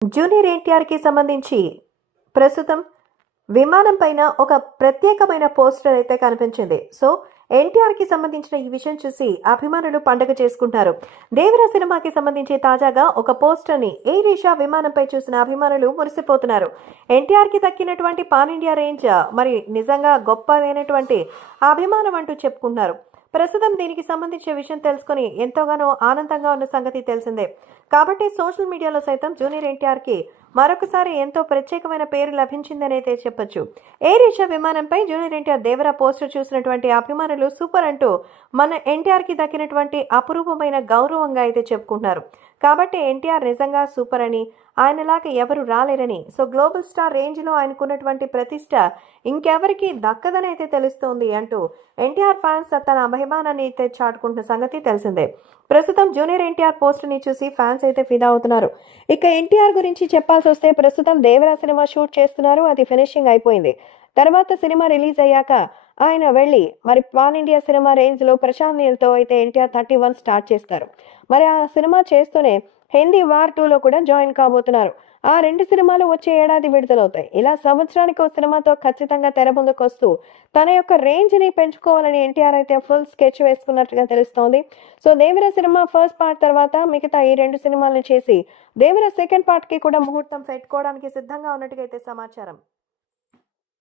Junior ఎన్టీఆర్కి సంబంధించి ప్రస్తుతం విమానం పైన ఒక ప్రత్యేకమైన పోస్టర్ అయితే కనిపించింది. సో ఎన్టీఆర్కి సంబంధించిన ఈ విషయం చూసి అభిమానులు పండుగ చేసుకుంటారు. దేవర సినిమాకి సంబంధించి తాజాగా ఒక పోస్టర్ని ఎయిర్ ఏషియా విమానంపై చూసిన అభిమానులు మురిసిపోతున్నారు. ఎన్టీఆర్కి దక్కినటువంటి పాన్ ఇండియా రేంజ్ మరి నిజంగా గొప్పదైనటువంటి అభిమానం అంటూ చెప్పుకుంటున్నారు. ప్రస్తుతం దీనికి సంబంధించిన విషయం తెలుసుకొని ఎంతోగానో ఆనందంగా ఉన్న సంగతి తెలిసిందే. కాబట్టి సోషల్ మీడియాలో సైతం జూనియర్ ఎన్టీఆర్కి మరొకసారి ఎంతో ప్రత్యేకమైన పేరు లభించిందని అయితే చెప్పొచ్చు. ఎయిర్ ఏషియా విమానంపై జూనియర్ ఎన్టీఆర్ దేవరా పోస్టర్ చూసినటువంటి అభిమానులు సూపర్ అంటూ మన ఎన్టీఆర్కి దక్కినటువంటి అపురూపమైన గౌరవంగా అయితే చెప్పుకుంటున్నారు. కాబట్టి ఎన్టీఆర్ నిజంగా సూపర్ అని ఆయనలాగా ఎవరు రాలేరని. సో గ్లోబల్ స్టార్ రేంజ్లో ఆయనకున్నటువంటి ప్రతిష్ట ఇంకెవరికి దక్కదని అయితే తెలుస్తోంది అంటూ ఎన్టీఆర్ ఫ్యాన్స్ తన అభిమానాన్ని అయితే చాటుకుంటున్న సంగతి తెలిసిందే. ప్రస్తుతం జూనియర్ ఎన్టీఆర్ పోస్ట్ని చూసి ఫ్యాన్స్ అయితే ఫిదా అవుతున్నారు. ఇక ఎన్టీఆర్ గురించి చెప్పాల్సి వస్తే ప్రస్తుతం దేవరా సినిమా షూట్ చేస్తున్నారు. అది ఫినిషింగ్ అయిపోయింది. తర్వాత సినిమా రిలీజ్ అయ్యాక ఆయన వెళ్ళి మరి పాన్ ఇండియా సినిమా రేంజ్లో ప్రశాంత్ నీల్తో అయితే ఎన్టీఆర్ థర్టీ వన్ స్టార్ట్ చేస్తారు. మరి ఆ సినిమా చేస్తూనే హిందీ వార్ టూలో కూడా జాయిన్ కాబోతున్నారు. ఆ రెండు సినిమాలు వచ్చే ఏడాది విడుదలవుతాయి. ఇలా సంవత్సరానికి ఒక సినిమాతో ఖచ్చితంగా తెర ముందుకు వస్తూ తన యొక్క రేంజ్ని పెంచుకోవాలని ఎన్టీఆర్ అయితే ఫుల్ స్కెచ్ వేసుకున్నట్టుగా తెలుస్తోంది. So Devara cinema first part తర్వాత మిగతా ఈ రెండు సినిమాలను చేసి దేవర సెకండ్ పార్ట్కి కూడా ముహూర్తం పెట్టుకోవడానికి సిద్ధంగా ఉన్నట్టుగా అయితే సమాచారం.